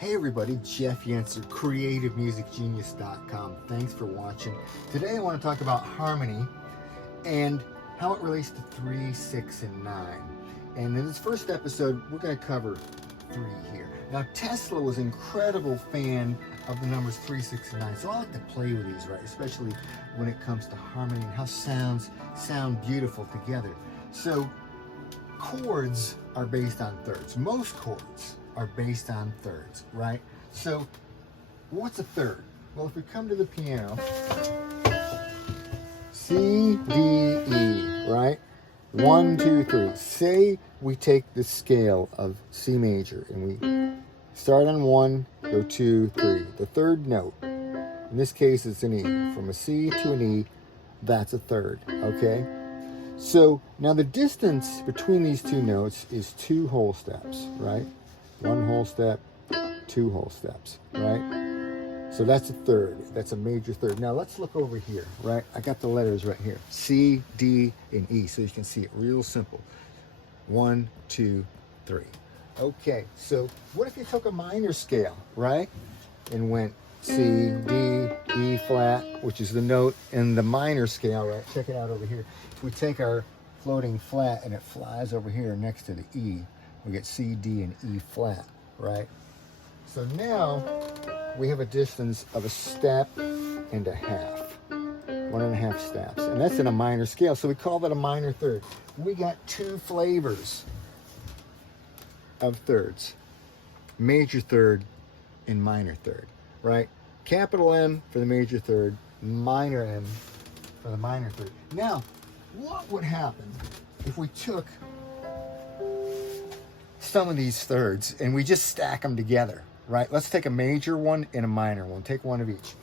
Hey everybody, Jeff Yenser, CreativeMusicGenius.com. Thanks for watching. Today I want to talk about harmony and how it relates to 3, 6, and 9. And in this first episode, we're going to cover 3 here. Now, Tesla was an incredible fan of the numbers 3, 6, and 9, so I like to play with these, right? Especially when it comes to harmony and how sounds sound beautiful together. So, chords are based on thirds. Most chords are based on thirds, right? So what's a third? Well, if we come to the piano, C, D, E, right? 1, 2, 3. Say we take the scale of C major and we start on 1, go 2, 3. The third note, in this case it's an E. From a C to an E, that's a third, okay? So now the distance between these two notes is 2 whole steps, right? 1 whole step, 2 whole steps, right? So that's a third. That's a major third. Now let's look over here, right? I got the letters right here. C, D, and E, so you can see it real simple. 1, 2, 3. Okay, so what if you took a minor scale, right? And went C, D, E flat, which is the note in the minor scale, right? Check it out over here. If we take our floating flat and it flies over here next to the E, we get C, D, and E flat, right? So now we have a distance of a step and a half, 1.5 steps, and that's in a minor scale. So we call that a minor third. We got 2 flavors of thirds: major third and minor third, right? Capital M for the major third, minor M for the minor third. Now, what would happen if we took some of these thirds and we just stack them together, right? Let's take a major one and a minor one. Take one of each.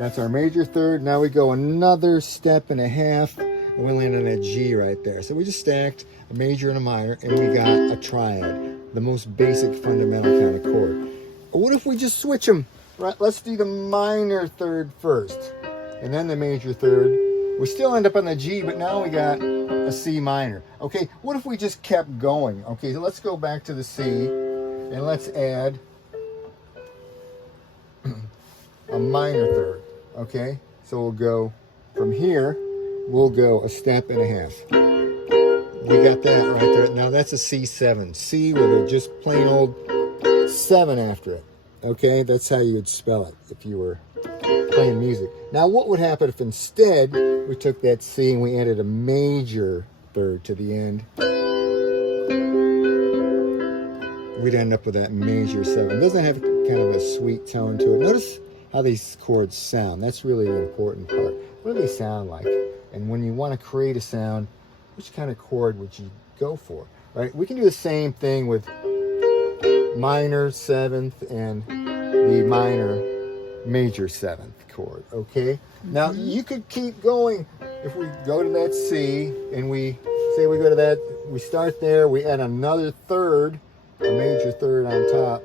That's our major third. Now we go another step and a half and we land on that G right there. So we just stacked a major and a minor and we got a triad, the most basic fundamental kind of chord. What if we just switch them, right? Let's do the minor third first and then the major third. We still end up on the G, but now we got a C minor. Okay, what if we just kept going? Okay, so let's go back to the C and let's add a minor third. Okay, so we'll go from here, we'll go a step and a half. We got that right there. Now that's a C7. C with a just plain old 7 after it. Okay, that's how you would spell it if you were playing music. Now what would happen if instead we took that C and we added a major third to the end? We'd end up with that major 7. It doesn't have kind of a sweet tone to it. Notice how these chords sound. That's really the important part. What do they sound like? And when you want to create a sound, which kind of chord would you go for? Right? We can do the same thing with minor 7th and the minor major 7th chord, okay? Now you could keep going. If we go to that C and we say we go to that, we start there, we add another third, a major third on top,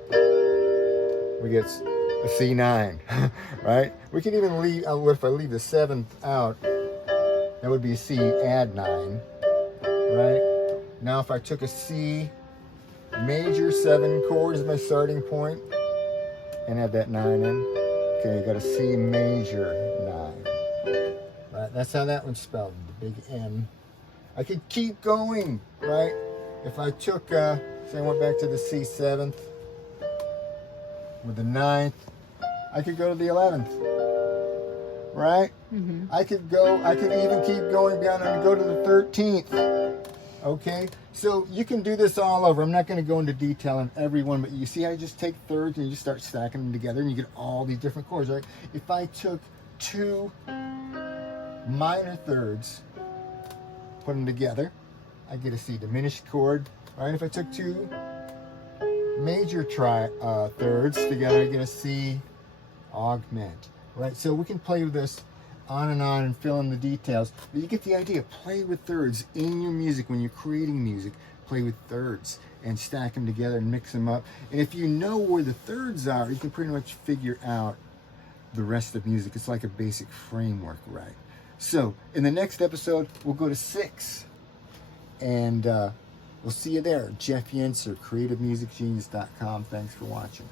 we get a C9, right? We could even leave, what if I leave the 7th out? That would be a C add 9, right? Now if I took a C major 7 chord as my starting point and add that 9 in, okay, you got a C major 9. Right, that's how that one's spelled, the big M. I could keep going, right? If I took, say I went back to the C7th with the 9th, I could go to the 11th, right? I could even keep going down and go to the 13th. Okay, so you can do this all over. I'm not going to go into detail on every one, but you see how you just take thirds and you just start stacking them together and you get all these different chords, right? If I took 2 minor thirds, put them together, I get a C diminished chord, right? If I took 2 major thirds together, I get a C augment, right? So we can play with this on and fill in the details, but you get the idea. Play with thirds in your music. When you're creating music, play with thirds and stack them together and mix them up. And if you know where the thirds are, you can pretty much figure out the rest of music. It's like a basic framework, right? So in the next episode, we'll go to 6 and We'll see you there. Jeff Yenser, creativemusicgenius.com. Thanks for watching.